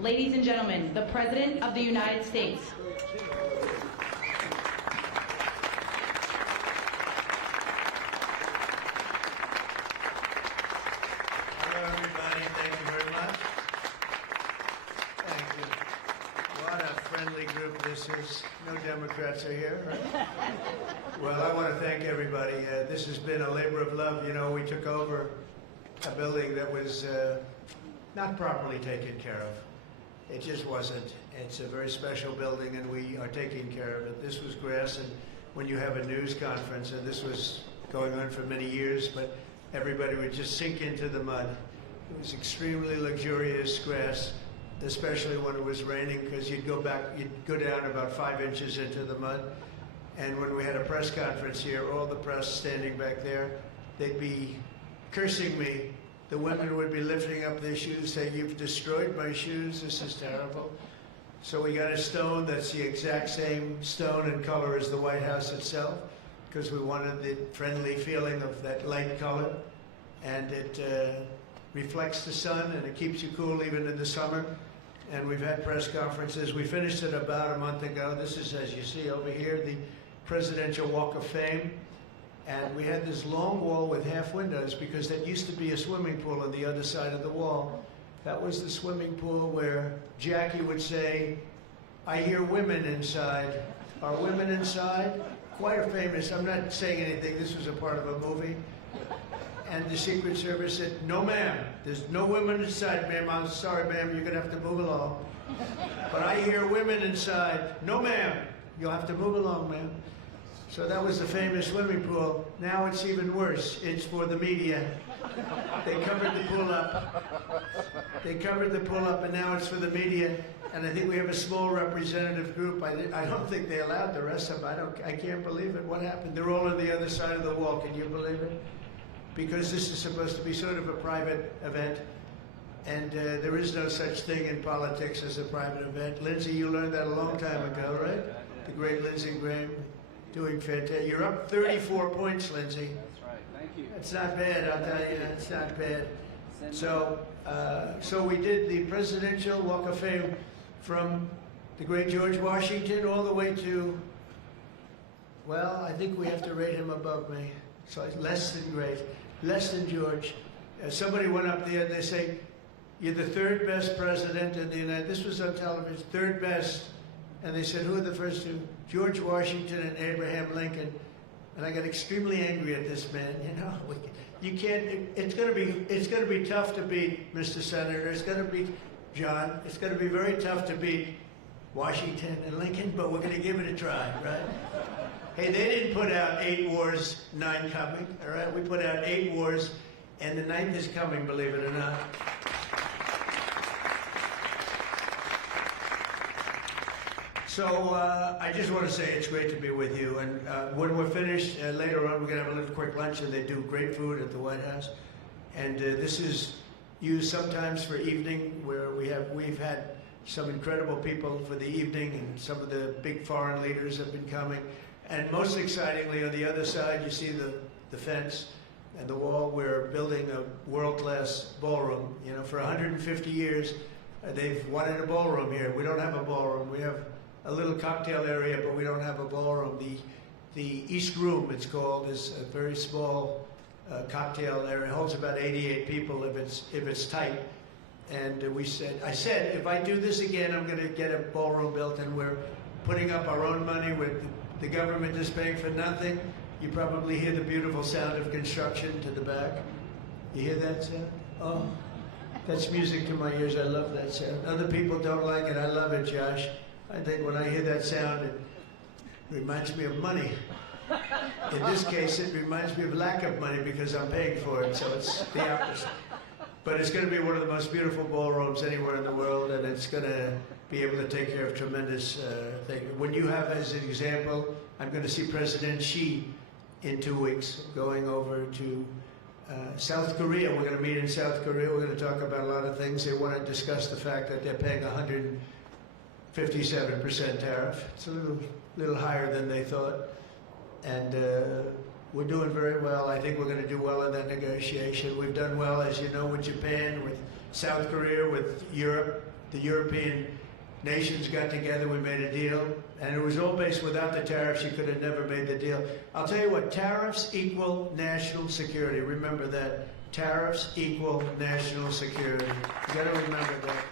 Ladies and gentlemen, the President of the United States. Hello, everybody. Thank you very much. Thank you. What a friendly group this is. No Democrats are here. Well, I want to thank everybody. This has been a labor of love. You know, we took over a building that was not properly taken care of. It just wasn't. It's a very special building, and we are taking care of it. This was grass, and when you have a news conference, and this was going on for many years, but everybody would just sink into the mud. It was extremely luxurious grass, especially when it was raining, because you'd go down about 5 inches into the mud. And when we had a press conference here, all the press standing back there, they'd be cursing me. The women would be lifting up their shoes, saying, "You've destroyed my shoes, this is terrible." So we got a stone that's the exact same stone and color as the White House itself, because we wanted the friendly feeling of that light color. And it reflects the sun, and it keeps you cool even in the summer. And we've had press conferences. We finished it about a month ago. This is, as you see over here, the Presidential Walk of Fame. And we had this long wall with half windows because that used to be a swimming pool on the other side of the wall. That was the swimming pool where Jackie would say, "I hear women inside." Are women inside? Quite famous. I'm not saying anything. This was a part of a movie. And the Secret Service said, "No, ma'am. There's no women inside, ma'am. I'm sorry, ma'am. You're going to have to move along." "But I hear women inside." "No, ma'am. You'll have to move along, ma'am." So that was the famous swimming pool. Now it's even worse. It's for the media. They covered the pool up. They covered the pool up, and now it's for the media. And I think we have a small representative group. I don't think they allowed the rest of them. I can't believe it. What happened? They're all on the other side of the wall. Can you believe it? Because this is supposed to be sort of a private event. And there is no such thing in politics as a private event. Lindsey, you learned that a long time ago, right? The great Lindsey Graham. Doing fantastic. You're up 34 points, Lindsey. That's right. Thank you. It's not bad, I'll tell you. It's not bad. So we did the Presidential Walk of Fame from the great George Washington all the way to, well, I think we have to rate him above me. So less than great, less than George. Somebody went up there and they say, "You're the third best president in the United States." This was on television, third best. And they said, "Who are the first two?" "George Washington and Abraham Lincoln." And I got extremely angry at this man. You know, you can't. It's going to be tough to beat, Mr. Senator. It's going to be, John. It's going to be very tough to beat Washington and Lincoln, but we're going to give it a try, right? Hey, they didn't put out 8 wars, 9 coming. All right, we put out 8 wars, and the 9th is coming. Believe it or not. So I just want to say it's great to be with you. And when we're finished, later on, we're going to have a little quick lunch, and they do great food at the White House. And this is used sometimes for evening, where we've had some incredible people for the evening, and some of the big foreign leaders have been coming. And most excitingly, on the other side, you see the fence and the wall. We're building a world-class ballroom. You know, for 150 years, they've wanted a ballroom here. We don't have a ballroom. We have a little cocktail area, but we don't have a ballroom. The East Room, it's called, is a very small cocktail area. It holds about 88 people if it's tight. And I said, if I do this again, I'm going to get a ballroom built, and we're putting up our own money with the government is paying for nothing. You probably hear the beautiful sound of construction to the back. You hear that sound? Oh, that's music to my ears. I love that sound. Other people don't like it. I love it, Josh. I think when I hear that sound, it reminds me of money. In this case, it reminds me of lack of money because I'm paying for it, so it's the opposite. But it's going to be one of the most beautiful ballrooms anywhere in the world, and it's going to be able to take care of tremendous things. When you have, as an example, I'm going to see President Xi in 2 weeks, going over to South Korea. We're going to meet in South Korea. We're going to talk about a lot of things. They want to discuss the fact that they're paying 157% tariff. It's a little higher than they thought. And we're doing very well. I think we're going to do well in that negotiation. We've done well, as you know, with Japan, with South Korea, with Europe. the European nations got together, we made a deal, and it was all based without the tariffs, you could have never made the deal. I'll tell you what, tariffs equal national security. Remember that. Tariffs equal national security. You got to remember that.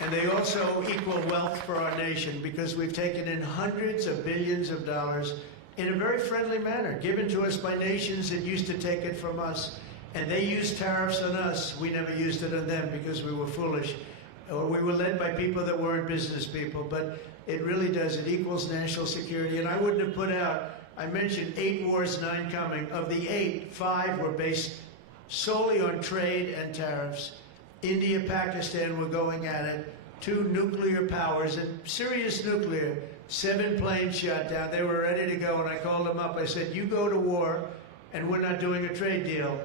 And they also equal wealth for our nation because we've taken in hundreds of billions of dollars in a very friendly manner, given to us by nations that used to take it from us. And they used tariffs on us. We never used it on them because we were foolish. Or we were led by people that weren't business people. But it really does. It equals national security. And I wouldn't have put out, I mentioned 8 wars, 9 coming. Of the 8, 5 were based solely on trade and tariffs. India, Pakistan were going at it. 2 nuclear powers, and serious nuclear. 7 planes shot down. They were ready to go, and I called them up. I said, you go to war, and we're not doing a trade deal.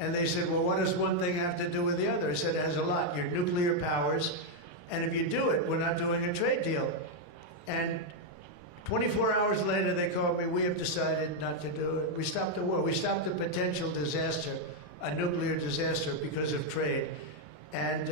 And they said, well, what does one thing have to do with the other? I said, it has a lot. You're nuclear powers, and if you do it, we're not doing a trade deal. And 24 hours later, they called me, we have decided not to do it. We stopped the war. We stopped a potential disaster, a nuclear disaster, because of trade. And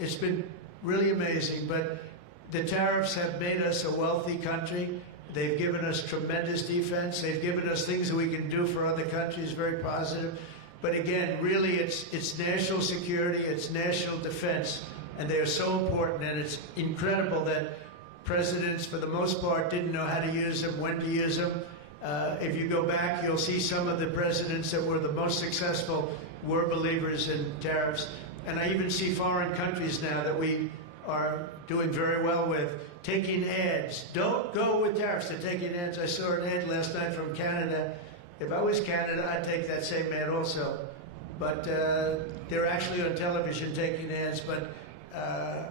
it's been really amazing. But the tariffs have made us a wealthy country. They've given us tremendous defense. They've given us things that we can do for other countries, very positive. But again, really, it's national security, it's national defense, and they are so important. And it's incredible that presidents, for the most part, didn't know how to use them, when to use them. If you go back, you'll see some of the presidents that were the most successful were believers in tariffs. And I even see foreign countries now that we are doing very well with, taking ads. Don't go with tariffs. They're taking ads. I saw an ad last night from Canada. If I was Canada, I'd take that same ad also. But they're actually on television taking ads. But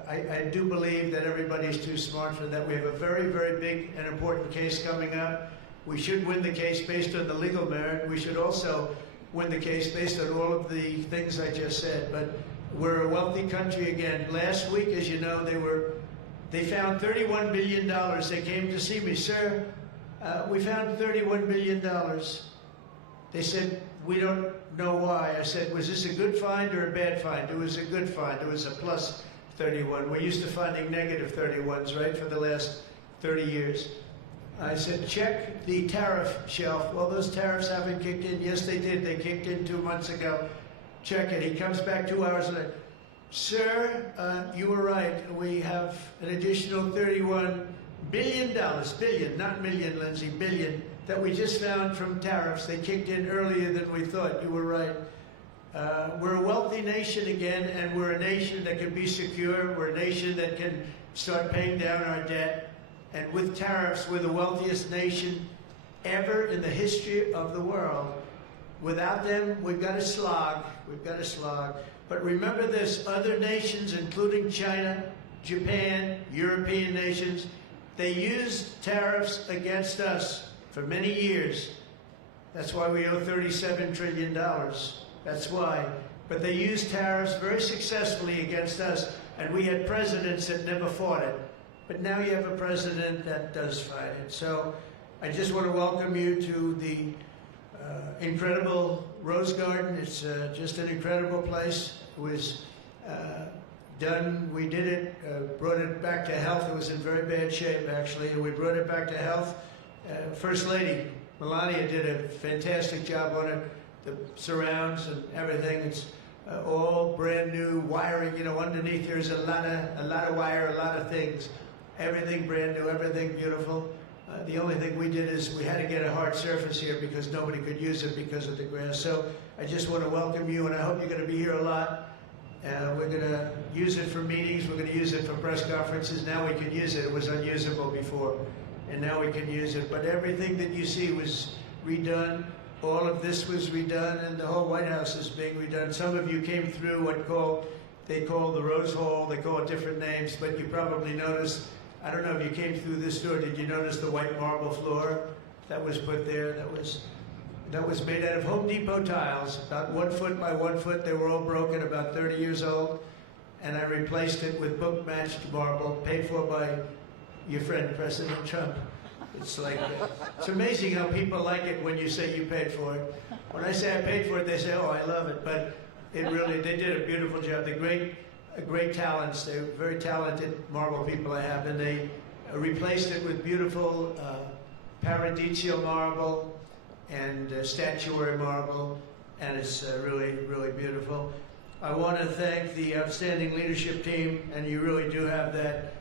I do believe that everybody's too smart for that. We have a very, very big and important case coming up. We should win the case based on the legal merit. We should also win the case based on all of the things I just said. But we're a wealthy country again. Last week, as you know, they found $31 billion. They came to see me, sir. We found $31 billion. They said, we don't know why. I said, was this a good find or a bad find? It was a good find. It was a plus 31. We're used to finding negative 31s, right, for the last 30 years. I said, check the tariff shelf. Well, those tariffs haven't kicked in. Yes, they did. They kicked in 2 months ago. Check it. He comes back 2 hours later. Sir, you were right. We have an additional $31 billion, billion, not million, Lindsay, billion, that we just found from tariffs. They kicked in earlier than we thought. You were right. We're a wealthy nation again, and we're a nation that can be secure. We're a nation that can start paying down our debt. And with tariffs, we're the wealthiest nation ever in the history of the world. Without them, we've got to slog. We've got to slog. But remember this, other nations, including China, Japan, European nations, they used tariffs against us for many years. That's why we owe $37 trillion. That's why. But they used tariffs very successfully against us, and we had presidents that never fought it. But now you have a president that does fight it. So I just want to welcome you to the incredible Rose Garden. It's just an incredible place. It was done, we did it, brought it back to health. It was in very bad shape, actually, and we brought it back to health. First Lady Melania did a fantastic job on it. The surrounds and everything, it's all brand new wiring. You know, underneath there's a lot of wire, a lot of things. Everything brand new, everything beautiful. The only thing we did is we had to get a hard surface here because nobody could use it because of the grass. So I just want to welcome you, and I hope you're going to be here a lot. We're going to use it for meetings. We're going to use it for press conferences. Now we can use it. It was unusable before, and now we can use it. But everything that you see was redone. All of this was redone, and the whole White House is being redone. Some of you came through what they call the Rose Hall. They call it different names, but you probably noticed, I don't know if you came through this door, did you notice the white marble floor that was put there? That was made out of Home Depot tiles, about 1 foot by 1 foot. They were all broken, about 30 years old. And I replaced it with book-matched marble, paid for by your friend, President Trump. It's like, it's amazing how people like it when you say you paid for it. When I say I paid for it, they say, oh, I love it. But it really, they did a beautiful job. The great great talents. They're very talented marble people I have, and they replaced it with beautiful paradisial marble and statuary marble, and it's really, really beautiful. I want to thank the outstanding leadership team, and you really do have that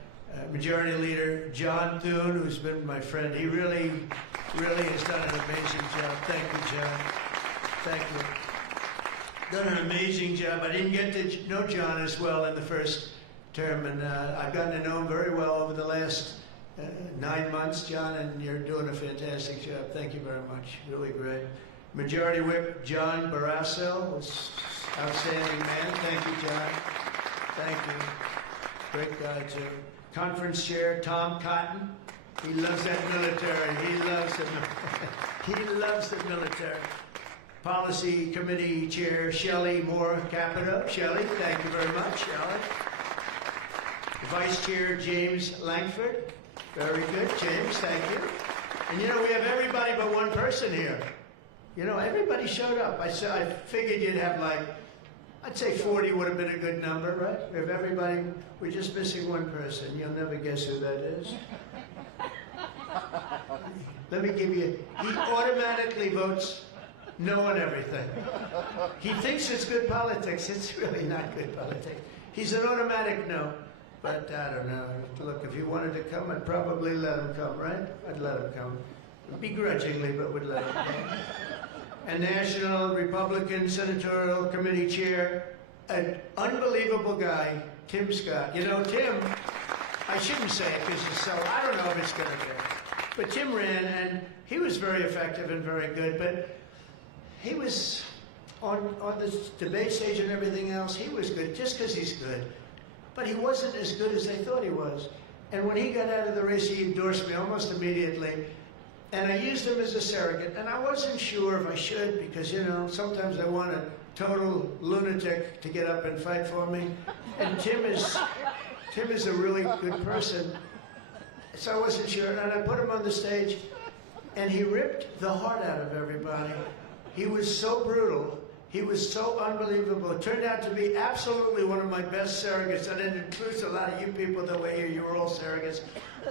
majority leader, John Thune, who's been my friend. He really, really has done an amazing job. Thank you, John. Thank you. Done an amazing job. I didn't get to know John as well in the first term, and I've gotten to know him very well over the last 9 months, John, and you're doing a fantastic job. Thank you very much. Really great. Majority Whip John Barrasso was outstanding man. Thank you, John. Thank you. Great guy, too. Conference Chair Tom Cotton. He loves that military. He loves it. He loves the military. Policy Committee Chair Shelley Moore Capito. Shelley, thank you very much, Shelley. Vice Chair James Langford. Very good, James, thank you. And you know, we have everybody but one person here. You know, everybody showed up. I figured you'd have like, I'd say 40 would have been a good number, right? If everybody, we're just missing one person. You'll never guess who that is. Let me give you, he automatically votes no on everything. He thinks it's good politics. It's really not good politics. He's an automatic no. But I don't know. Look, if he wanted to come, I'd probably let him come, right? I'd let him come. Begrudgingly, but would let him come. And National Republican Senatorial Committee Chair, an unbelievable guy, Tim Scott. You know, Tim, I shouldn't say it because it's so, I don't know if it's going to be. But Tim ran, and he was very effective and very good. But he was on the debate stage and everything else, he was good just because he's good. But he wasn't as good as they thought he was. And when he got out of the race, he endorsed me almost immediately. And I used him as a surrogate. And I wasn't sure if I should because, you know, sometimes I want a total lunatic to get up and fight for me. And Tim is a really good person. So I wasn't sure. And I put him on the stage, and he ripped the heart out of everybody. He was so brutal. He was so unbelievable. It turned out to be absolutely one of my best surrogates, and it includes a lot of you people that were here. You were all surrogates.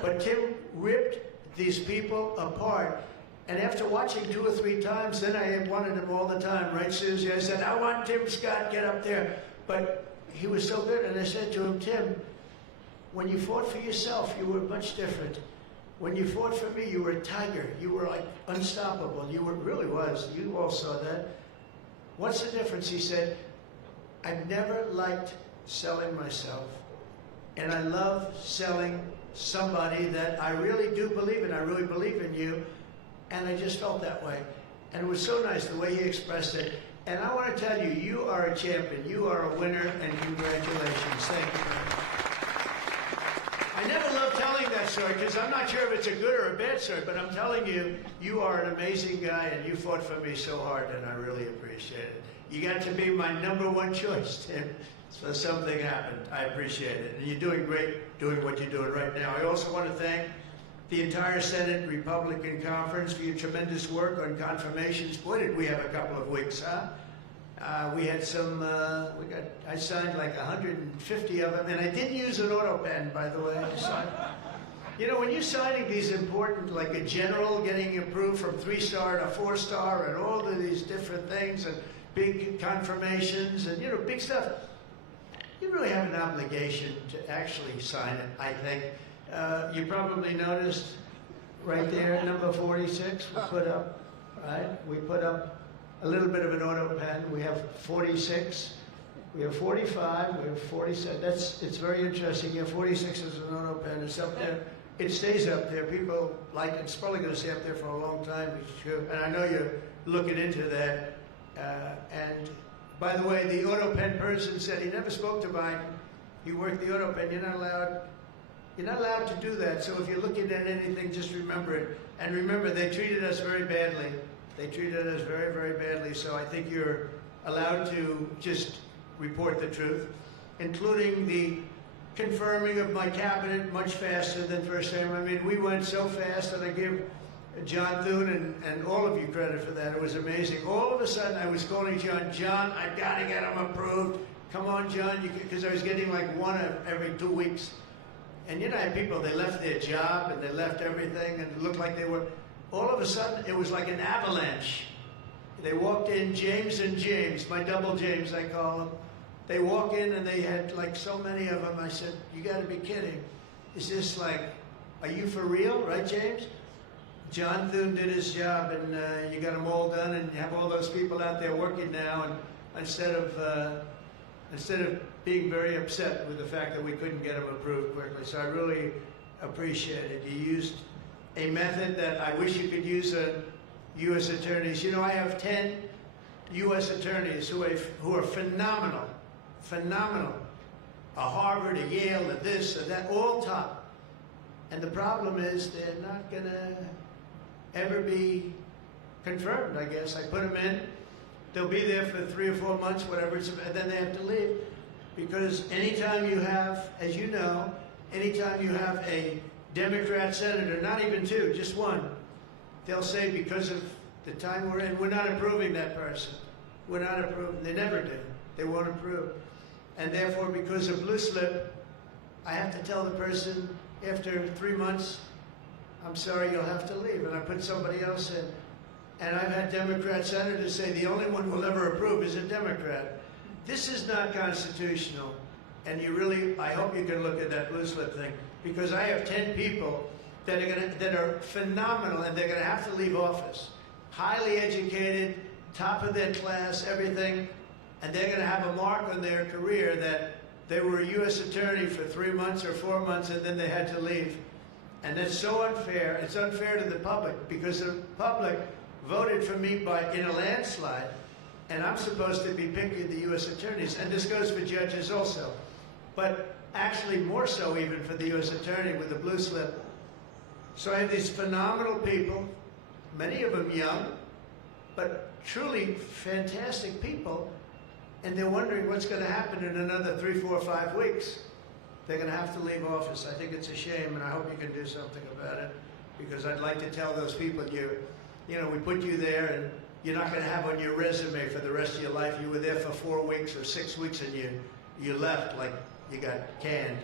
But Tim ripped these people apart. And after watching 2 or 3 times, then I wanted him all the time, right, Susie? I said, I want Tim Scott, get up there. But he was so good, and I said to him, Tim, when you fought for yourself, you were much different. When you fought for me, you were a tiger. You were like unstoppable. You really was. You all saw that. What's the difference? He said, I've never liked selling myself. And I love selling somebody that I really do believe in. I really believe in you. And I just felt that way. And it was so nice the way he expressed it. And I want to tell you, you are a champion. You are a winner, and congratulations. Thank you very much. I never love telling that story because I'm not sure if it's a good or a bad story, but I'm telling you, you are an amazing guy, and you fought for me so hard, and I really appreciate it. You got to be my #1 choice, Tim. So something happened. I appreciate it. And you're doing great doing what you're doing right now. I also want to thank the entire Senate Republican Conference for your tremendous work on confirmations. Boy, did we have a couple of weeks, huh? We had some, I signed like 150 of them, and I didn't use an auto pen, by the way. You know, when you're signing these important, like a general getting approved from 3-star to 4-star and all of these different things and big confirmations and, you know, big stuff, you really have an obligation to actually sign it, I think. You probably noticed right there, number 46, we put up, right? We put up a little bit of an auto pen. We have 46, we have 45, we have 47. It's very interesting. You have 46 as an auto pen. It's up there. It stays up there. People like it. It's probably going to stay up there for a long time. And I know you're looking into that. And by the way, the auto pen person said he never spoke to Biden. He worked the auto pen. You're not allowed to do that. So if you're looking at anything, just remember it. And remember, they treated us very badly. They treated us very, very badly, so I think you're allowed to just report the truth, including the confirming of my cabinet much faster than first time. I mean, we went so fast, and I give John Thune and all of you credit for that. It was amazing. All of a sudden, I was calling John, I've got to get him approved. come on, John, because I was getting like one every 2 weeks. And you know, I had people, they left their job and they left everything and it looked like they were, all of a sudden, it was like an avalanche. They walked in, James and James, my double James, I call them. They walk in and they had like so many of them. I said, you got to be kidding. Is this like, are you for real, right, James? John Thune did his job, and you got them all done, and you have all those people out there working now. And instead of being very upset with the fact that we couldn't get them approved quickly, so I really appreciate it. You used a method that I wish you could use U.S. attorneys. You know, I have 10 U.S. attorneys who are phenomenal, phenomenal. A Harvard, a Yale, a this, a that, all top. And the problem is they're not going to ever be confirmed, I guess. I put them in. They'll be there for 3 or 4 months, whatever, and then they have to leave. Because anytime you have, as you know, anytime you have a Democrat senator, not even two, just one, they'll say because of the time we're in, we're not approving that person. We're not approving. They never do. They won't approve. And therefore, because of blue slip, I have to tell the person after 3 months, I'm sorry, you'll have to leave. And I put somebody else in. And I've had Democrat senators say the only one who'll ever approve is a Democrat. This is not constitutional. And you really, I hope you can look at that blue slip thing, because I have 10 people that are phenomenal, and they're going to have to leave office. Highly educated, top of their class, everything, and they're going to have a mark on their career that they were a U.S. attorney for 3 months or 4 months, and then they had to leave. And that's so unfair. It's unfair to the public, because the public voted for me in a landslide, and I'm supposed to be picking the U.S. attorneys, and this goes for judges also. But actually more so even for the U.S. attorney with the blue slip. So I have these phenomenal people, many of them young, but truly fantastic people, and they're wondering what's going to happen in another 3, 4, 5 weeks. They're going to have to leave office. I think it's a shame, and I hope you can do something about it, because I'd like to tell those people, you know, we put you there, and you're not going to have on your resume for the rest of your life, you were there for 4 weeks or 6 weeks, and you left like you got canned.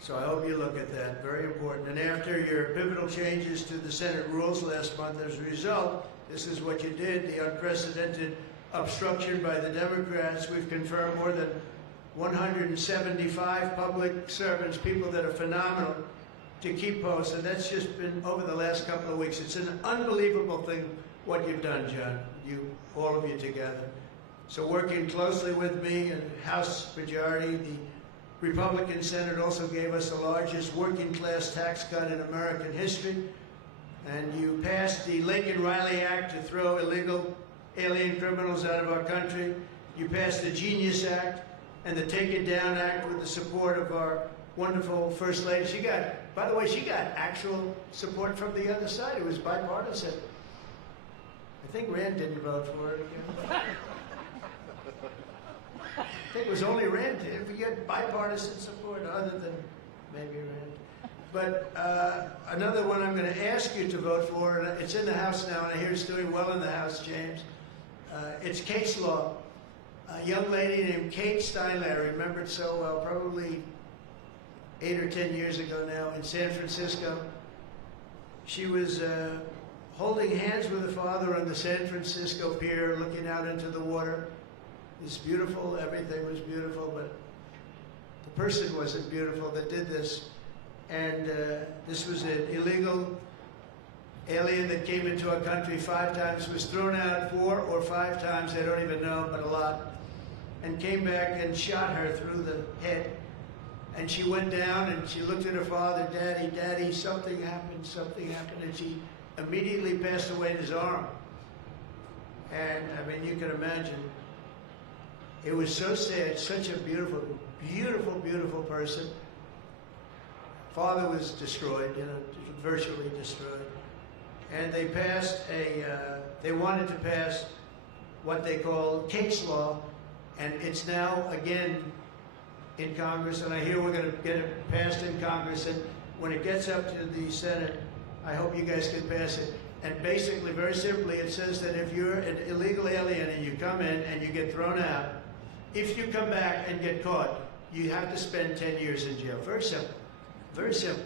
So I hope you look at that. Very important. And after your pivotal changes to the Senate rules last month, as a result, this is what you did, the unprecedented obstruction by the Democrats. We've confirmed more than 175 public servants, people that are phenomenal, to keep posts. And that's just been over the last couple of weeks. It's an unbelievable thing what you've done, John, all of you together. So working closely with me and House Majority, the Republican Senate also gave us the largest working class tax cut in American history. And you passed the Lincoln-Riley Act to throw illegal alien criminals out of our country. You passed the Genius Act and the Take It Down Act with the support of our wonderful First Lady. She got, by the way, she got actual support from the other side. It was bipartisan. I think Rand didn't vote for it again. I think it was only Rand. If we get bipartisan support, other than maybe Rand. But another one I'm going to ask you to vote for, and it's in the House now, and I hear it's doing well in the House, James. It's case law. A young lady named Kate Steinle, I remember it so well, probably 8 or 10 years ago now, in San Francisco. She was holding hands with her father on the San Francisco pier, looking out into the water. It's beautiful, everything was beautiful, but the person wasn't beautiful that did this. And this was an illegal alien that came into our country 5 times, was thrown out 4 or 5 times, I don't even know, but a lot, and came back and shot her through the head. And she went down and she looked at her father, Daddy, Daddy, something happened, and she immediately passed away in his arm. And I mean, you can imagine. It was so sad, such a beautiful, beautiful, beautiful person. Father was destroyed, you know, virtually destroyed. And they passed they wanted to pass what they call case law, and it's now again in Congress, and I hear we're going to get it passed in Congress, and when it gets up to the Senate, I hope you guys can pass it. And basically, very simply, it says that if you're an illegal alien and you come in and you get thrown out, if you come back and get caught, you have to spend 10 years in jail. Very simple. Very simple.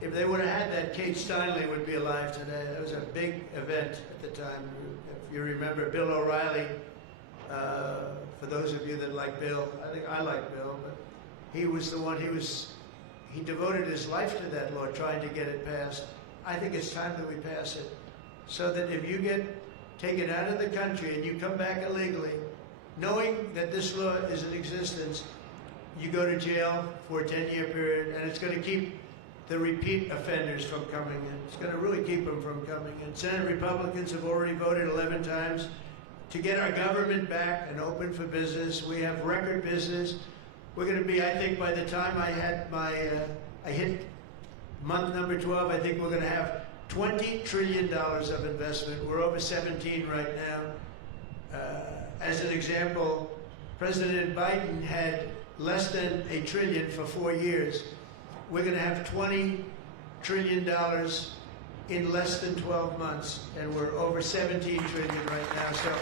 If they would have had that, Kate Steinle would be alive today. That was a big event at the time. If you remember Bill O'Reilly, for those of you that like Bill, I think I like Bill, but he was the one, he devoted his life to that law, trying to get it passed. I think it's time that we pass it, so that if you get taken out of the country and you come back illegally, knowing that this law is in existence, you go to jail for a 10-year period, and it's going to keep the repeat offenders from coming in. It's going to really keep them from coming in. Senate Republicans have already voted 11 times to get our government back and open for business. We have record business. We're going to be, I think, by the time I hit month number 12, I think we're going to have $20 trillion of investment. We're over 17 right now. As an example, President Biden had less than $1 trillion for 4 years. We're going to have $20 trillion in less than 12 months, and we're over 17 trillion right now. So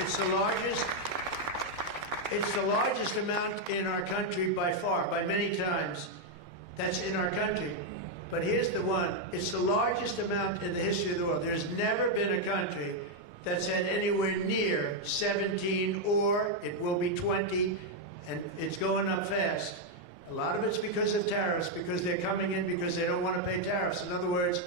it's the largest amount in our country by far, by many times. That's in our country. But here's the one. It's the largest amount in the history of the world. There's never been a country that's had anywhere near 17, or it will be 20, and it's going up fast. A lot of it's because of tariffs, because they're coming in because they don't want to pay tariffs. In other words,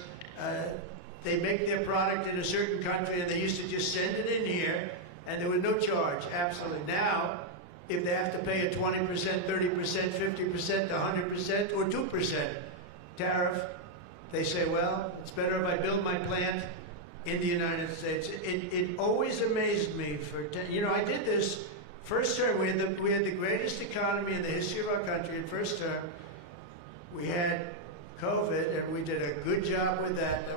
they make their product in a certain country, and they used to just send it in here, and there was no charge, absolutely. Now, if they have to pay a 20%, 30%, 50%, 100%, or 2% tariff, they say, well, it's better if I build my plant in the United States. It always amazed me I did this first term. We had the greatest economy in the history of our country in first term. We had COVID, and we did a good job with that.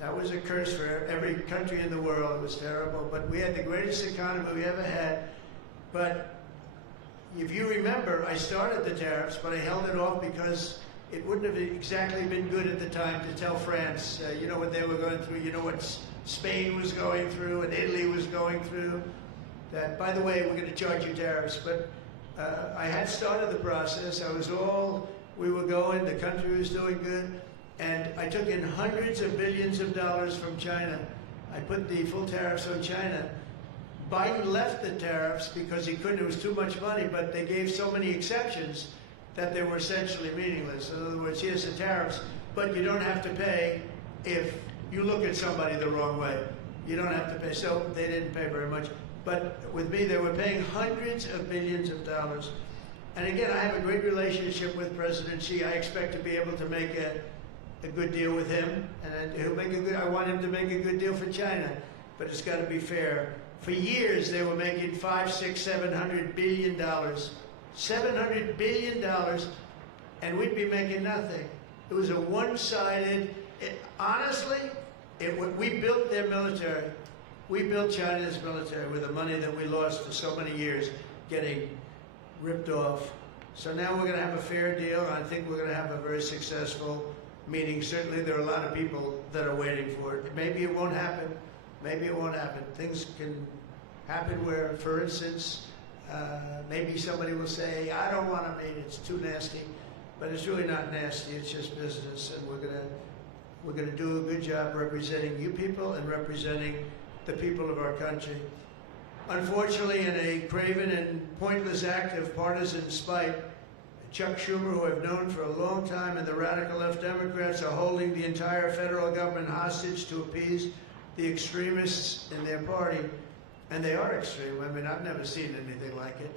That was a curse for every country in the world. It was terrible. But we had the greatest economy we ever had. But if you remember, I started the tariffs, but I held it off because it wouldn't have exactly been good at the time to tell France, you know what they were going through, you know what Spain was going through, and Italy was going through. That, by the way, we're going to charge you tariffs. But I had started the process. We were going, the country was doing good, and I took in hundreds of billions of dollars from China. I put the full tariffs on China. Biden left the tariffs because he couldn't, it was too much money, but they gave so many exceptions that they were essentially meaningless. In other words, here's the tariffs, but you don't have to pay if you look at somebody the wrong way. You don't have to pay. So they didn't pay very much. But with me, they were paying hundreds of billions of dollars. And again, I have a great relationship with President Xi. I expect to be able to make a good deal with him, and I want him to make a good deal for China, but it's got to be fair. For years, they were making $500, $600, $700 billion. $700 billion, and we'd be making nothing. It was a one-sided, honestly, we built their military. We built China's military with the money that we lost for so many years getting ripped off. So now we're going to have a fair deal. I think we're going to have a very successful meeting. Certainly there are a lot of people that are waiting for it. Maybe it won't happen. Maybe it won't happen. Things can happen where, for instance, maybe somebody will say, I don't want to meet, it's too nasty. But it's really not nasty, it's just business, and we're gonna do a good job representing you people and representing the people of our country. Unfortunately, in a craven and pointless act of partisan spite, Chuck Schumer, who I've known for a long time, and the radical left Democrats are holding the entire federal government hostage to appease the extremists in their party. And they are extreme. I mean, I've never seen anything like it.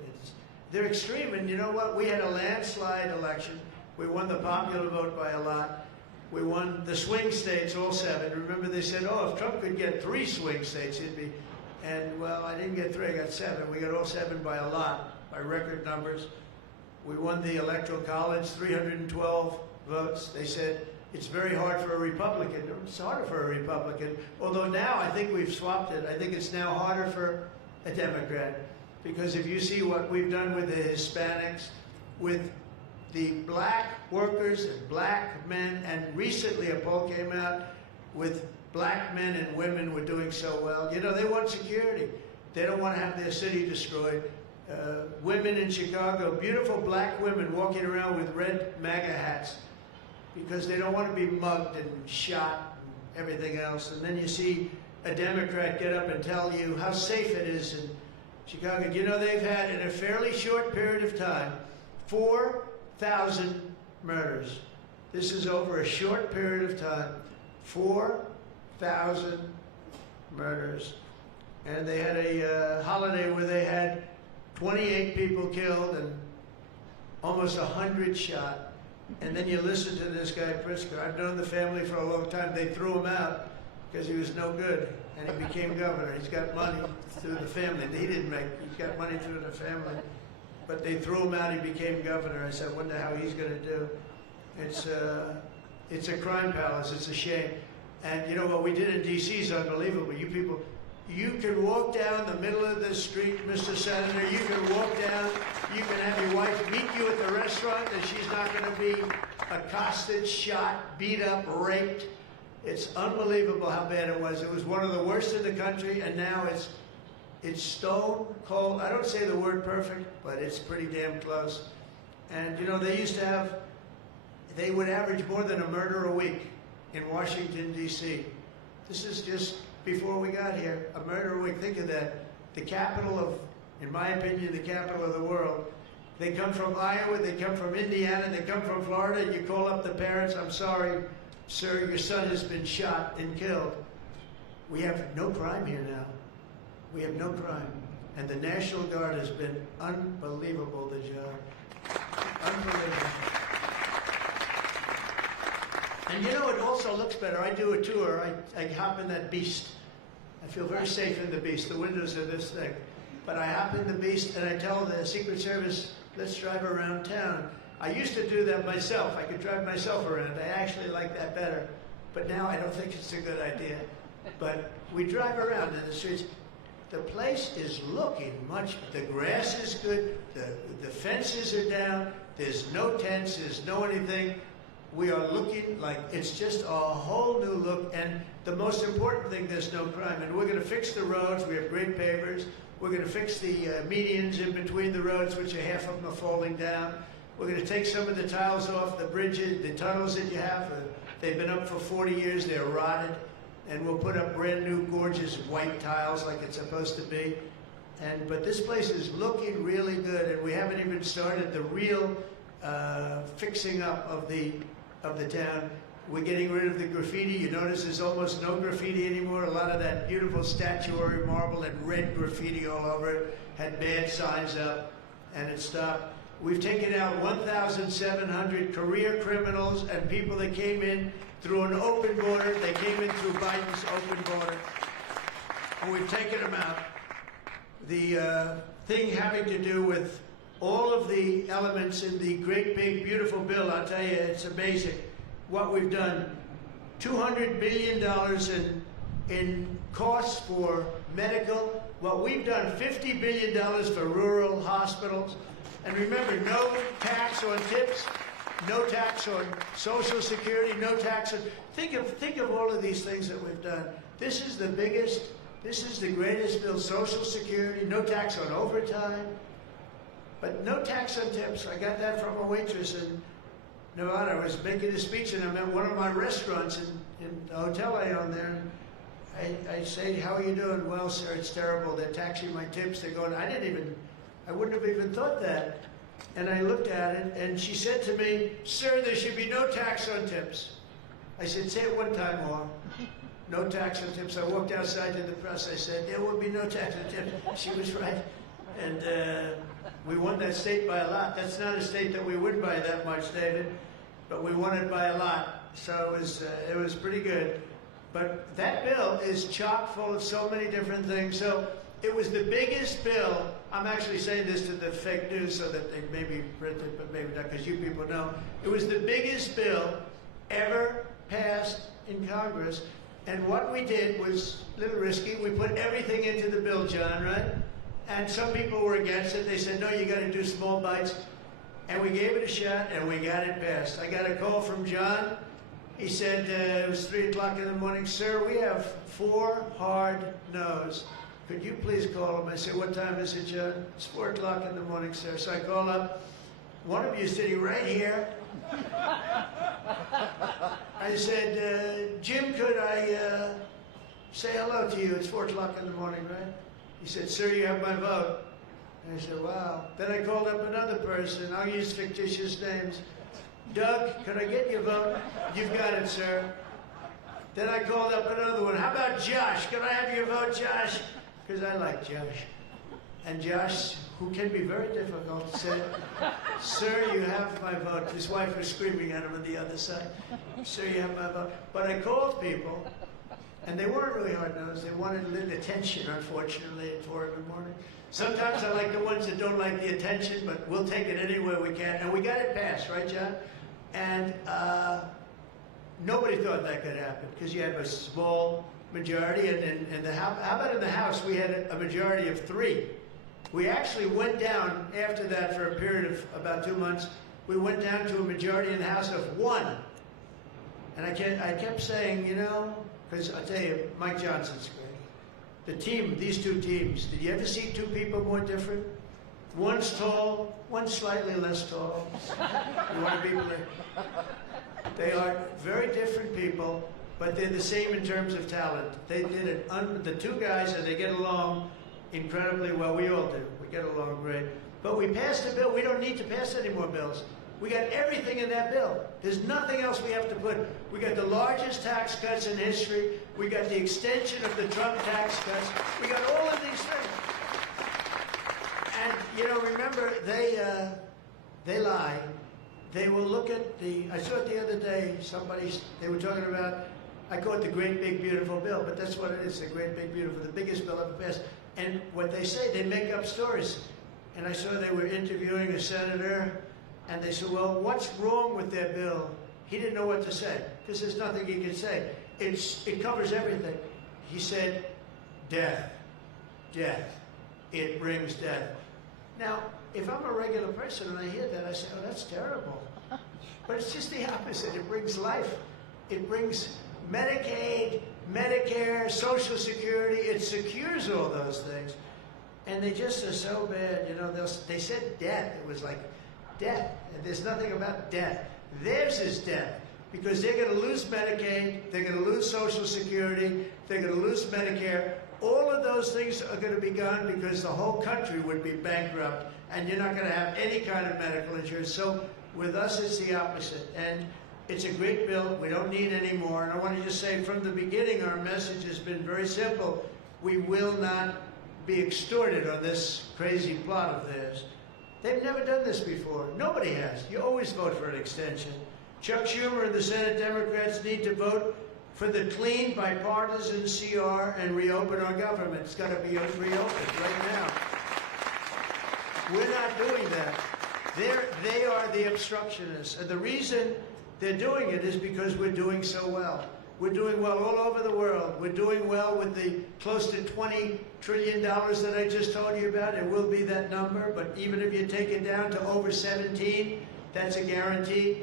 They're extreme, and you know what? We had a landslide election. We won the popular vote by a lot. We won the swing states, all 7. Remember, they said, oh, if Trump could get 3 swing states, he'd be... And, well, I didn't get 3, I got 7. We got all 7 by a lot, by record numbers. We won the Electoral College, 312 votes. They said, it's very hard for a Republican. It's harder for a Republican. Although now I think we've swapped it. I think it's now harder for a Democrat. Because if you see what we've done with the Hispanics, with the black workers and black men, and recently a poll came out with black men and women were doing so well. You know, they want security. They don't want to have their city destroyed. Women in Chicago, beautiful black women walking around with red MAGA hats because they don't want to be mugged and shot and everything else. And then you see a Democrat get up and tell you how safe it is in Chicago. You know, they've had, in a fairly short period of time, 4,000 murders. This is over a short period of time. 4,000 murders. And they had a holiday where they had 28 people killed and almost 100 shot. And then you listen to this guy, Pritzker. I've known the family for a long time. They threw him out because he was no good, and he became governor. He's got money through the family. He didn't make, he's got money through the family. But they threw him out, he became governor. I said, I wonder how he's gonna do. It's a crime palace, it's a shame. And you know what we did in DC is unbelievable. You people, you can walk down the middle of the street, Mr. Senator, you can walk down, you can have your wife meet you at the restaurant and she's not gonna be accosted, shot, beat up, raped. It's unbelievable how bad it was. It was one of the worst in the country, and now it's stone cold. I don't say the word perfect, but it's pretty damn close. And you know, they used to have, they would average more than a murder a week in Washington, D.C. This is just before we got here, a murder a week. Think of that. The capital of, in my opinion, the capital of the world. They come from Iowa, they come from Indiana, they come from Florida, and you call up the parents, I'm sorry, sir, your son has been shot and killed. We have no crime here now. We have no crime. And the National Guard has been unbelievable, the job. Unbelievable. And you know, it also looks better. I do a tour, I hop in that beast. I feel very safe in the beast. The windows are this thick. But I hop in the beast and I tell the Secret Service, let's drive around town. I used to do that myself. I could drive myself around. I actually like that better. But now I don't think it's a good idea. But we drive around in the streets. The place is looking much, the grass is good, the fences are down, there's no tents, there's no anything. We are looking like it's just a whole new look, and the most important thing, there's no crime. And we're gonna fix the roads, we have great pavers. We're gonna fix the medians in between the roads, which are half of them are falling down. We're gonna take some of the tiles off the bridges, the tunnels that you have. They've been up for 40 years, they're rotted. And we'll put up brand new, gorgeous white tiles like it's supposed to be. But this place is looking really good, and we haven't even started the real fixing up of the town. We're getting rid of the graffiti. You notice there's almost no graffiti anymore. A lot of that beautiful statuary marble and red graffiti all over it had bad signs up, and it stopped. We've taken out 1,700 career criminals and people that came in through an open border. They came in through Biden's open border. And we've taken them out. The thing having to do with all of the elements in the great, big, beautiful bill, I'll tell you, it's amazing what we've done. $200 billion in costs for medical. Well, we've done $50 billion for rural hospitals. And remember, no tax on tips. No tax on Social Security, no tax on, think of all of these things that we've done. This is the biggest, this is the greatest bill. Social Security, no tax on overtime, but no tax on tips. I got that from a waitress in Nevada. I was making a speech and I'm at one of my restaurants in the hotel I own there. And I say, how are you doing? Well, sir, it's terrible. They're taxing my tips. They're going, I wouldn't have even thought that. And I looked at it, and she said to me, sir, there should be no tax on tips. I said, say it one time more. No tax on tips. I walked outside to the press. I said, there will be no tax on tips. She was right. And we won that state by a lot. That's not a state that we win by that much, David, but we won it by a lot. So it was pretty good. But that bill is chock full of so many different things. So it was the biggest bill. I'm actually saying this to the fake news so that they maybe print it, but maybe not, because you people know. It was the biggest bill ever passed in Congress. And what we did was a little risky. We put everything into the bill, John, right? And some people were against it. They said, no, you got to do small bites. And we gave it a shot, and we got it passed. I got a call from John. He said, it was 3 o'clock in the morning, sir, we have 4 hard no's. could you please call him? I said, what time is it, John? It's 4 o'clock in the morning, sir. So I call up. One of you is sitting right here. I said, Jim, could I say hello to you? It's 4 o'clock in the morning, right? He said, sir, you have my vote. And I said, wow. Then I called up another person. I'll use fictitious names. Doug, could I get your vote? You've got it, sir. Then I called up another one. How about Josh? Can I have your vote, Josh? Because I like Josh. And Josh, who can be very difficult, said, sir, you have my vote. His wife was screaming at him on the other side. Sir, you have my vote. But I called people, and they weren't really hard-nosed. They wanted a little attention, unfortunately, at 4 in the morning. Sometimes I like the ones that don't like the attention, but we'll take it anywhere we can. And we got it passed, right, John? And nobody thought that could happen, because you have a small majority. And how about in the House, we had a majority of 3. We actually went down after that for a period of about 2 months. We went down to a majority in the House of 1. And I kept saying, you know, because I'll tell you, Mike Johnson's great. The team, these two teams, did you ever see two people more different? One's tall, one's slightly less tall. You want to be there? They are very different people, but they're the same in terms of talent. They did it, the two guys, and they get along incredibly well. We all do. We get along great. But we passed a bill. We don't need to pass any more bills. We got everything in that bill. There's nothing else we have to put. We got the largest tax cuts in history. We got the extension of the Trump tax cuts. We got all of these things. And, you know, remember, they lie. They will look at I saw it the other day, they were talking about, I call it the great big beautiful bill, but that's what it is, the great big beautiful, the biggest bill ever passed. And what they say, they make up stories. And I saw they were interviewing a senator, and they said, well, what's wrong with their bill? He didn't know what to say, because there's nothing he could say. It covers everything. He said, death, death. It brings death. Now, if I'm a regular person and I hear that, I say, oh, that's terrible. But it's just the opposite. It brings life. It brings Medicaid, Medicare, Social Security. It secures all those things. And they just are so bad. You know, they said death. It was like death. And there's nothing about death. Theirs is death. Because they're going to lose Medicaid. They're going to lose Social Security. They're going to lose Medicare. All of those things are going to be gone because the whole country would be bankrupt, and you're not going to have any kind of medical insurance. So with us, it's the opposite. And it's a great bill. We don't need any more. And I want to just say from the beginning, our message has been very simple. We will not be extorted on this crazy plot of theirs. They've never done this before. Nobody has. You always vote for an extension. Chuck Schumer and the Senate Democrats need to vote for the clean, bipartisan CR and reopen our government. It's got to be reopened right now. We're not doing that. They are the obstructionists. And the reason they're doing it is because we're doing so well. We're doing well all over the world. We're doing well with the close to $20 trillion that I just told you about. It will be that number, but even if you take it down to over 17, that's a guarantee.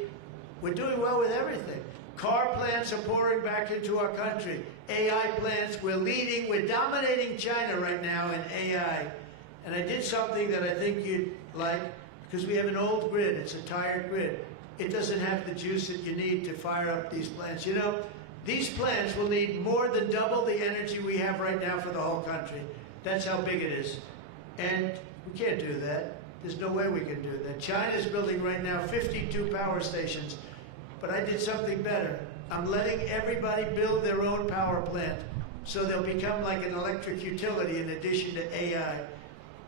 We're doing well with everything. Car plants are pouring back into our country. AI plants, we're leading, we're dominating China right now in AI. And I did something that I think you'd like, because we have an old grid, it's a tired grid. It doesn't have the juice that you need to fire up these plants. You know, these plants will need more than double the energy we have right now for the whole country. That's how big it is. And we can't do that. There's no way we can do that. China's building right now 52 power stations. But I did something better. I'm letting everybody build their own power plant, so they'll become like an electric utility in addition to AI.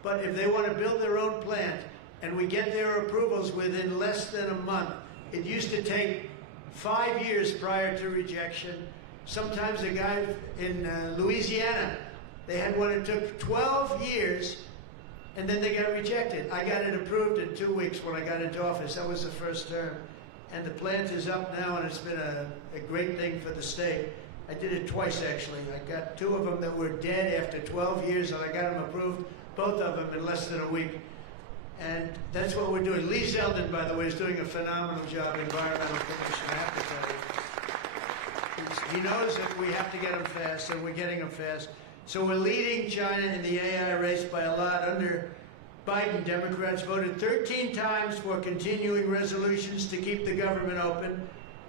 But if they want to build their own plant, and we get their approvals within less than a month, it used to take 5 years prior to rejection. Sometimes a guy in Louisiana, they had one that took 12 years, and then they got rejected. I got it approved in 2 weeks when I got into office. That was the first term. And the plant is up now, and it's been a great thing for the state. I did it twice, actually. I got 2 of them that were dead after 12 years, and I got them approved, both of them, in less than a week. And that's what we're doing. Lee Zeldin, by the way, is doing a phenomenal job, Environmental Commission, I have to tell you. He knows that we have to get them fast, and we're getting them fast. So we're leading China in the AI race by a lot. Under Biden, Democrats voted 13 times for continuing resolutions to keep the government open.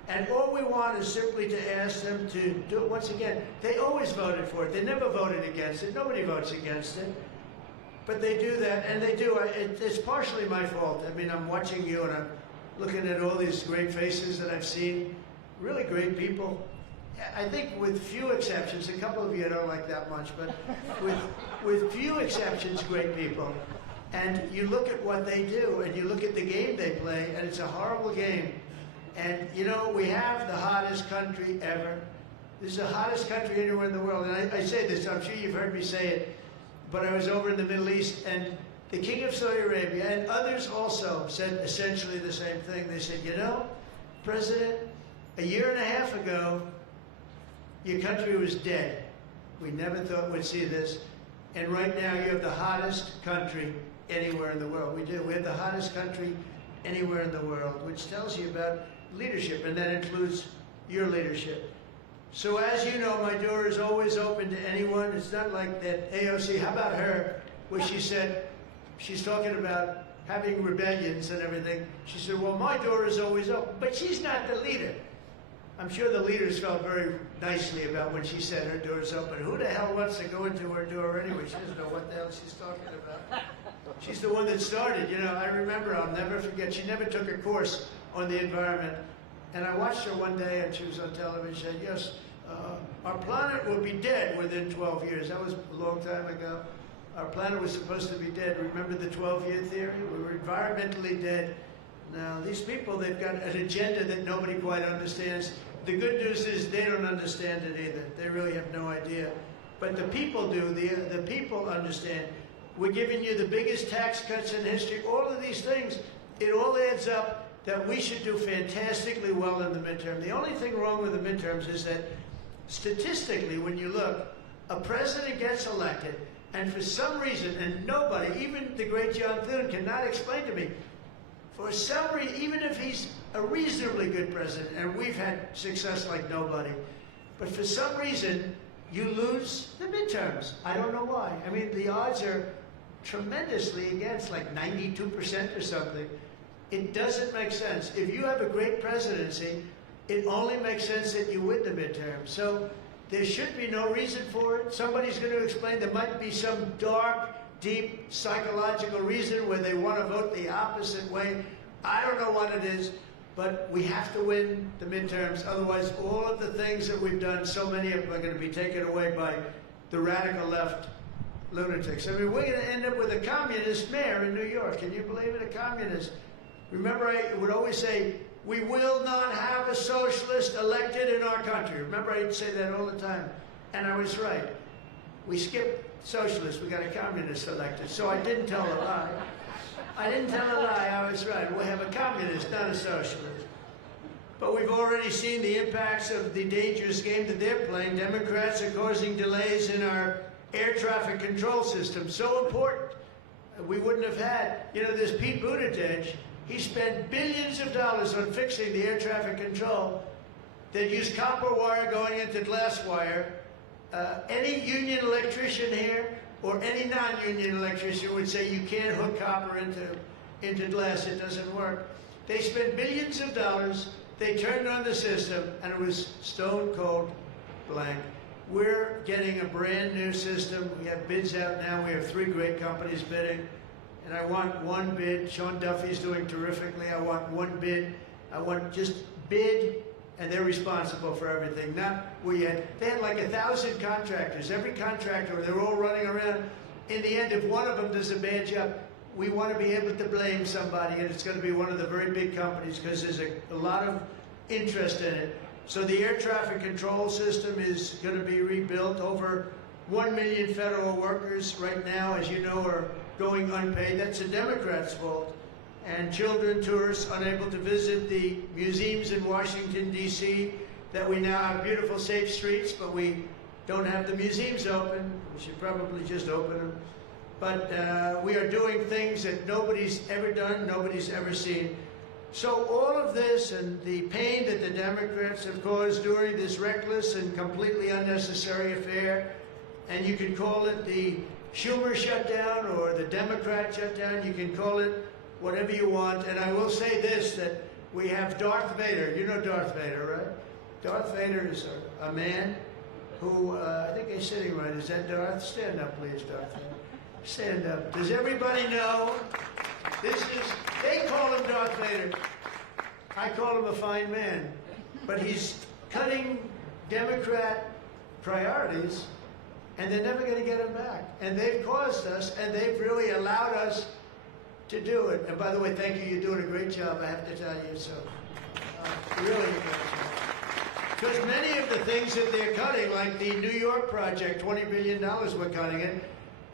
And all we want is simply to ask them to do it once again. They always voted for it. They never voted against it. Nobody votes against it. But they do that, and they do. It's partially my fault. I mean, I'm watching you, and I'm looking at all these great faces that I've seen. Really great people. I think with few exceptions, a couple of you I don't like that much, but with few exceptions, great people. And you look at what they do, and you look at the game they play, and it's a horrible game. And, you know, we have the hottest country ever. This is the hottest country anywhere in the world. And I say this, I'm sure you've heard me say it, but I was over in the Middle East, and the King of Saudi Arabia and others also said essentially the same thing. They said, you know, President, a year and a half ago, your country was dead. We never thought we'd see this. And right now, you have the hottest country anywhere in the world. We do. We have the hottest country anywhere in the world, which tells you about leadership, and that includes your leadership. So as you know, my door is always open to anyone. It's not like that AOC, how about her, where she said, she's talking about having rebellions and everything. She said, well, my door is always open. But she's not the leader. I'm sure the leaders felt very nicely about when she said her door's open. Who the hell wants to go into her door anyway? She doesn't know what the hell she's talking about. She's the one that started. You know, I remember, I'll never forget, she never took a course on the environment. And I watched her one day, and she was on television. She said, yes, our planet will be dead within 12 years. That was a long time ago. Our planet was supposed to be dead. Remember the 12-year theory? We were environmentally dead. Now, these people, they've got an agenda that nobody quite understands. The good news is they don't understand it either. They really have no idea. But the people do. The people understand. We're giving you the biggest tax cuts in history. All of these things, it all adds up that we should do fantastically well in the midterm. The only thing wrong with the midterms is that statistically, when you look, a president gets elected, and for some reason, and nobody, even the great John Thune, cannot explain to me, for some reason, even if he's a reasonably good president, and we've had success like nobody, but for some reason, you lose the midterms. I don't know why. I mean, the odds are tremendously against, like 92% or something. It doesn't make sense. If you have a great presidency, it only makes sense that you win the midterm. So there should be no reason for it. Somebody's going to explain there might be some dark, deep psychological reason where they want to vote the opposite way. I don't know what it is, but we have to win the midterms. Otherwise, all of the things that we've done, so many of them are going to be taken away by the radical left lunatics. I mean, we're going to end up with a communist mayor in New York. Can you believe it? A communist. Remember, I would always say, we will not have a socialist elected in our country. Remember, I'd say that all the time. And I was right. We skipped socialists. We got a communist elected. So I didn't tell a lie. I didn't tell a lie. I was right. We have a communist, not a socialist. But we've already seen the impacts of the dangerous game that they're playing. Democrats are causing delays in our air traffic control system. So important. We wouldn't have had, you know, this Pete Buttigieg. He spent billions of dollars on fixing the air traffic control. They'd use copper wire going into glass wire. Any union electrician here or any non-union electrician would say you can't hook copper into glass. It doesn't work. They spent billions of dollars. They turned on the system, and it was stone cold blank. We're getting a brand new system. We have bids out now. We have 3 great companies bidding. And I want one bid. Sean Duffy's doing terrifically. I want one bid. I want just bid, and they're responsible for everything. Not we had. They had like 1,000 contractors. Every contractor, they're all running around. In the end, if one of them does a bad job, we want to be able to blame somebody, and it's going to be one of the very big companies because there's a lot of interest in it. So the air traffic control system is going to be rebuilt. Over 1 million federal workers right now, as you know, are going unpaid. That's the Democrats' fault. And children, tourists, unable to visit the museums in Washington, D.C., that we now have beautiful, safe streets, but we don't have the museums open. We should probably just open them. But we are doing things that nobody's ever done, nobody's ever seen. So all of this and the pain that the Democrats have caused during this reckless and completely unnecessary affair, and you can call it the Schumer shutdown or the Democrat shutdown. You can call it whatever you want. And I will say this, that we have Darth Vader. You know Darth Vader, right? Darth Vader is a man who, I think he's sitting right. Is that Darth? Stand up, please, Darth Vader. Stand up. Does everybody know? They call him Darth Vader. I call him a fine man. But he's cutting Democrat priorities, and they're never going to get him back. And they've caused us, and they've really allowed us to do it. And by the way, thank you. You're doing a great job, I have to tell you. So, really a great job. Because many of the things that they're cutting, like the New York project, $20 billion we're cutting it,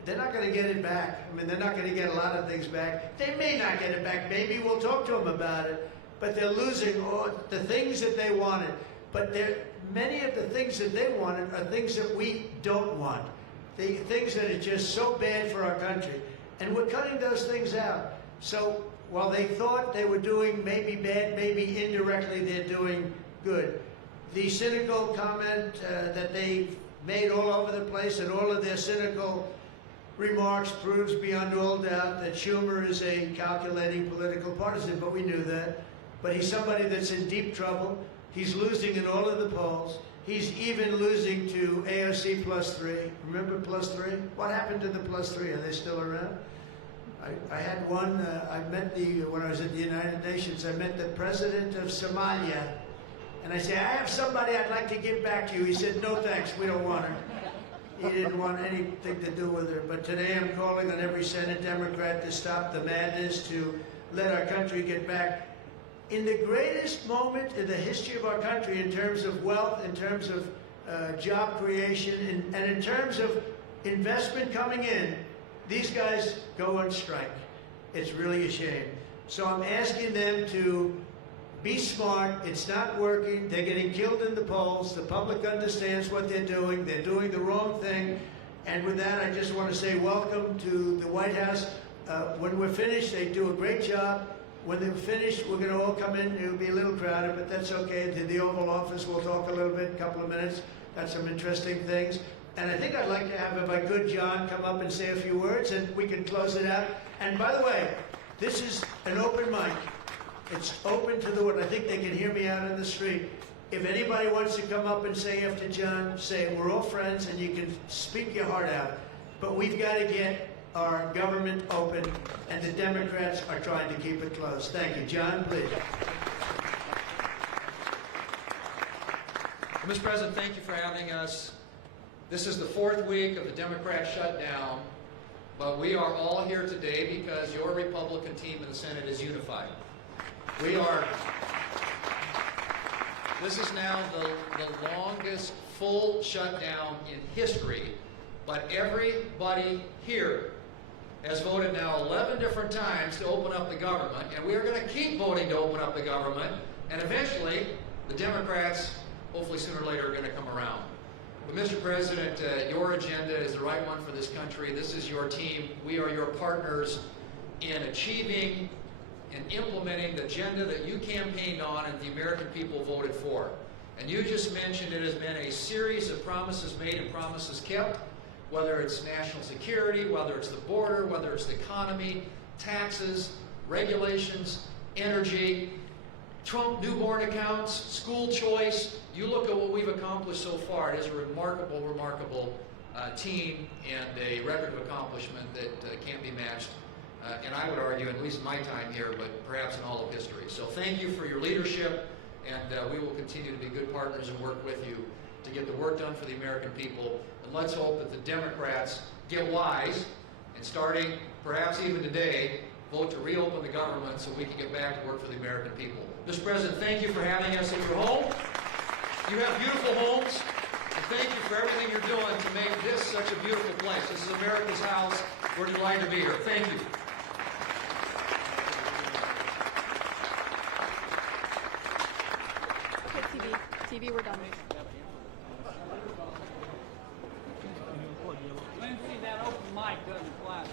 they're not going to get it back. I mean, they're not going to get a lot of things back. They may not get it back. Maybe we'll talk to them about it. But they're losing all the things that they wanted. But many of the things that they wanted are things that we don't want. The things that are just so bad for our country. And we're cutting those things out. So while they thought they were doing maybe bad, maybe indirectly they're doing good. The cynical comment that they made all over the place, and all of their cynical remarks proves beyond all doubt that Schumer is a calculating political partisan, but we knew that. But he's somebody that's in deep trouble. He's losing in all of the polls. He's even losing to AOC +3. Remember +3? What happened to the +3? Are they still around? I had one, when I was at the United Nations, I met the president of Somalia. And I said, I have somebody I'd like to give back to you. He said, no thanks, we don't want her. He didn't want anything to do with her. But today I'm calling on every Senate Democrat to stop the madness, to let our country get back. In the greatest moment in the history of our country, in terms of wealth, in terms of job creation, and in terms of investment coming in, these guys go on strike. It's really a shame. So I'm asking them to be smart. It's not working. They're getting killed in the polls. The public understands what they're doing. They're doing the wrong thing. And with that, I just want to say welcome to the White House. When we're finished, they do a great job. When they're finished, we're going to all come in. It'll be a little crowded, but that's okay. To the Oval Office, we'll talk a little bit, a couple of minutes. Got some interesting things. And I think I'd like to have, if I could, John, come up and say a few words, and we can close it out. And by the way, this is an open mic. It's open to the world. I think they can hear me out in the street. If anybody wants to come up and say after John, say it. We're all friends, and you can speak your heart out. But we've got to get our government open, and the Democrats are trying to keep it closed. Thank you. John, please. Well, Mr. President, thank you for having us. This is the 4th week of the Democrat shutdown, but we are all here today because your Republican team in the Senate is unified. This is now the longest full shutdown in history, but everybody here has voted now 11 different times to open up the government, and we are going to keep voting to open up the government, and eventually the Democrats, hopefully sooner or later, are going to come around. But Mr. President, your agenda is the right one for this country. This is your team. We are your partners in achieving and implementing the agenda that you campaigned on and the American people voted for. And you just mentioned it has been a series of promises made and promises kept, whether it's national security, whether it's the border, whether it's the economy, taxes, regulations, energy, Trump newborn accounts, school choice. You look at what we've accomplished so far. It is a remarkable, remarkable team and a record of accomplishment that can't be matched. And I would argue, at least in my time here, but perhaps in all of history. So thank you for your leadership, and we will continue to be good partners and work with you to get the work done for the American people. And let's hope that the Democrats get wise, and starting perhaps even today, vote to reopen the government so we can get back to work for the American people. Mr. President, thank you for having us at your home. You have beautiful homes, and thank you for everything you're doing to make this such a beautiful place. This is America's house. We're delighted to be here. Thank you. Okay, TV, we're done. Lindsay, that open mic doesn't fly.